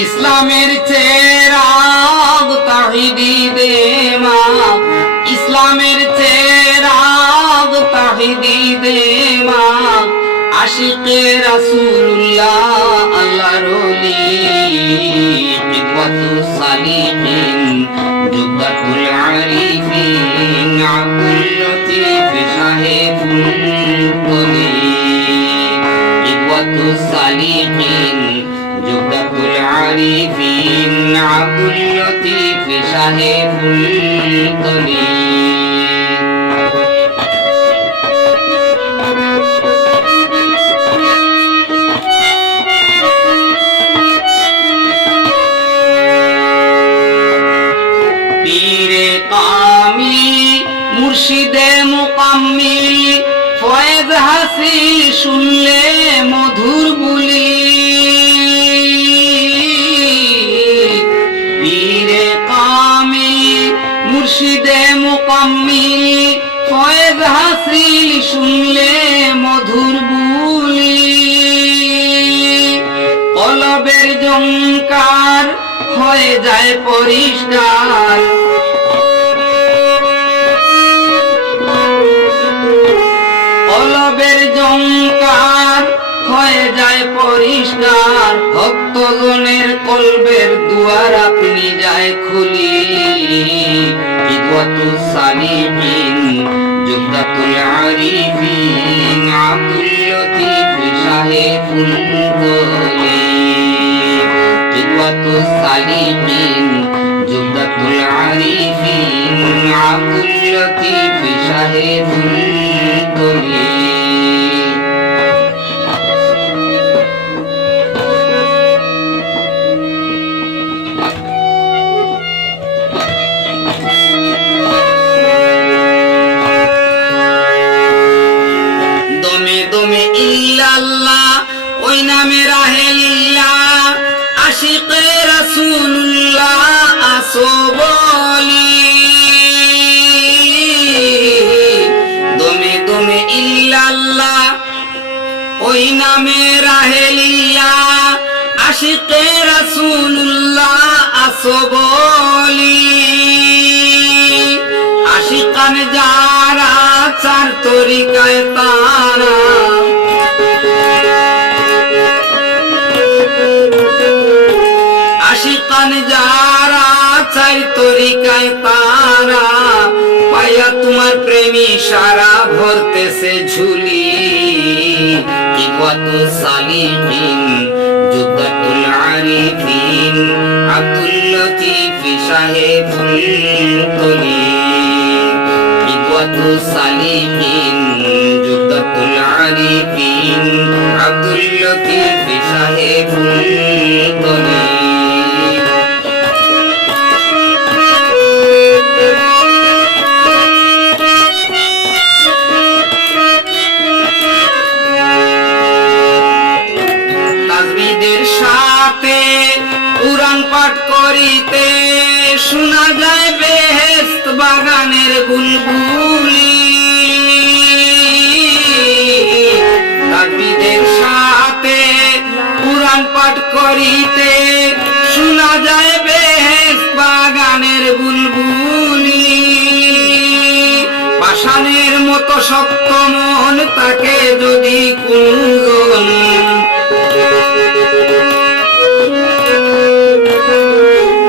ইসলামের চেরাগ তাহিদি দে মা, ইসলামের চেরাগ তাহিদি দে মা, আশিকে রাসূলুল্লাহ আল্লাহর ওলি, কিদওয়াতুস সালিহিন জুবদাতুল আরিফিন, আব্দুল লতিফ সাহেবুল কলি, কিদওয়াতুস সালিহিন জুবদাতুল আরিফিন, আব্দুল লতিফ সাহেবুল কলি। মুর্শিদে মুকাম্মিল ফয়েজ হাসিল শুনলে মধুর বুলি, পীরে কামিল মুর্শিদে মুকাম্মিল ফয়েজ হাসিল শুনলে মধুর বুলি, কলবের জংকার হয়ে যায় পরিষ্কার, কলবের জংকার হয়ে যায় পরিষ্কার, ভক্তগণের কলবের দুয়ার আপনি যায় খুলি, কিদওয়াতুস সালিহিন জুবদাতুল আরিফিন, আব্দুল লতিফ সাহেবুল কলি, কিদওয়াতুস সালিহিন জুবদাতুল আরিফিন, আব্দুল লতিফ সাহেবুল কলি। দমে দমে ইল্লাল্লাহ ওই নামে রাহে লিল্লাহ, আশিকে রাসূলুল্লাহ আসো বলি, দমে দমে ইল্লাল্লাহ ওই নামে রাহে লিল্লাহ, আশিকে রাসূলুল্লাহ আসো বলি, আশিকান যারা চার তরিকায় তারা, আশিকান যারা চার তরিকায় তারা, পায়া তোমার প্রেমী সারা ভরতেছে ঝুলি, কিদওয়াতুস সালিহিন জুবদাতুল আরিফিন, আব্দুল লতিফ সাহেবুল কলি, কিদওয়াতুস সালিহিন জুবদাতুল আরিফিন, আব্দুল লতিফ সাহেবুল কলি। তাসবিদের সাথে কুরআন পাঠ করিতে শোনা যায় বেহেশত বাগানের বুলবুলি, তাসবিদের সাথে কুরআন পাঠ করিতে শোনা যায় বেহেশত বাগানের বুলবুলি, পাষাণের মতো শক্ত মন তাকে যদি কুঞ্জন,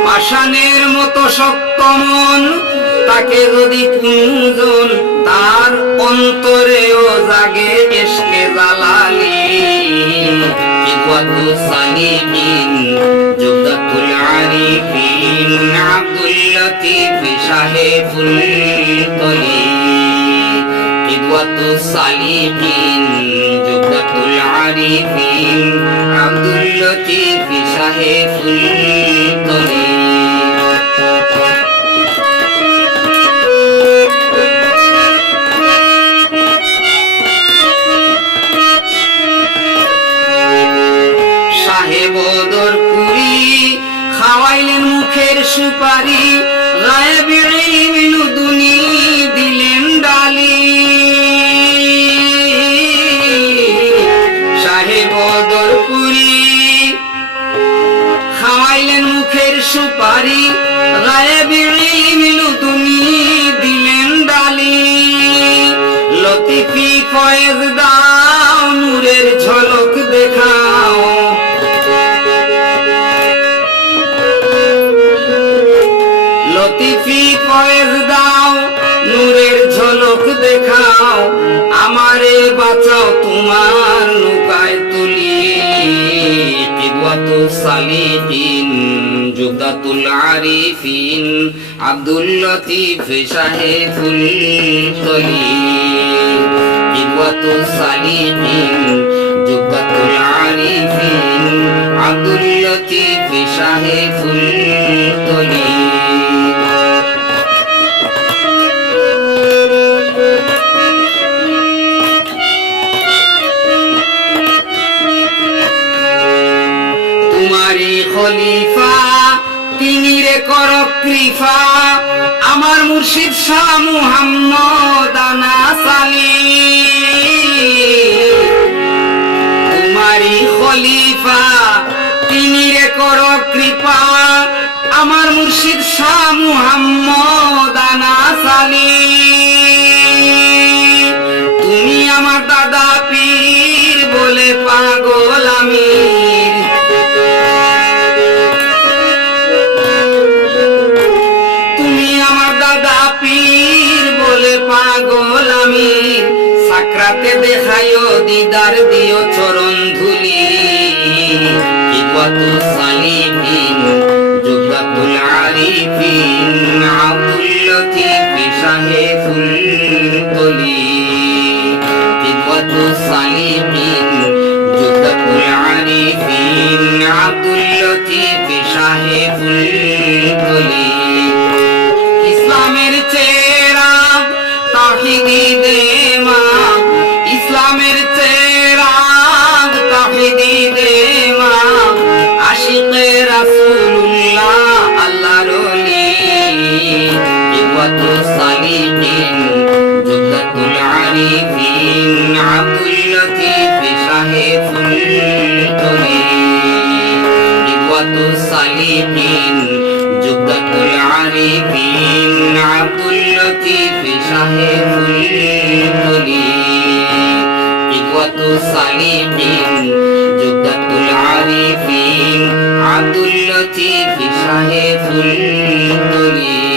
পাষাণের মতো শক্ত মন তাকে যদি কুঞ্জন, তার অন্তরেও জাগে ইশকে জালালি, কিদওয়াতুস সালিহিন জুবদাতুল আরিফিন, আব্দুল লতিফ সাহেবুল কলি, কিদওয়াতুস সালিহিন জুবদাতুল আরিফিন, আব্দুল লতিফ সাহেবুল কলি। সাহেবদরপুরি খাওয়াইলেন মুখের সুপারি, গায়েব ইলমে লুদুনি দিলেন ডালি, সাহেবদরপুরি খাওয়াইলেন মুখের সুপারি গায়েব ইলমি লুদুনি দিলেন ডালি লতিফি ফয়েজ দাও নূরের ঝলক দেখাও লতিফি ফয়েজ দাও নূরের ঝলক দেখাও আমারে বাঁচাও তোমার নৌকায় তুলি কিদওয়াতুস সালিহিন জুবদাতুল আরিফিন আব্দুল লতিফ শাহে ফুলতলি কিদওয়াতুস সালিহিন জুবদাতুল আরিফিন আব্দুল লতিফ শাহে ফুলতলি খলিফা তিনি রে কর কৃপা আমার মুর্শিদ শাহ মুহাম্মদ আনা সালি তোমারি খলিফা তিনি রে কর কৃপা আমার মুর্শিদ শাহ মুহাম্মদ আনা সালি তুমি আমার দাদা পীর বলে পাগল আমির পাগল আমি সাকরাতে দেখায়ো দিদার দিও চরণ ধুলি কিদওয়াতুস সালিহিন জুবদাতুল আরিফিন আব্দুল লতিফ শাহে ফুলতলি কিদওয়াতুস সালিহিন জুবদাতুল আরিফিন আব্দুল লতিফ শাহে ফুলতলি ইসলামের তাওহীদি দেমা ইসলামের চেরাগ তাওহীদি দেমা আশিকে রাসূলুল্লাহ আল্লাহর ওলি কিদওয়াতুস সালিহিন জুবদাতুল আরিফিন আব্দুল লতিফ শাহে ফুলতলি কিদওয়াতুস সালিহিন জুবদাতুল আরিফিন আব্দুল লতিফ শাহে ফুলতলি কিদওয়াতুস সালিহিন জুবদাতুল আরিফিন আব্দুল লতিফ শাহে ফুলতলি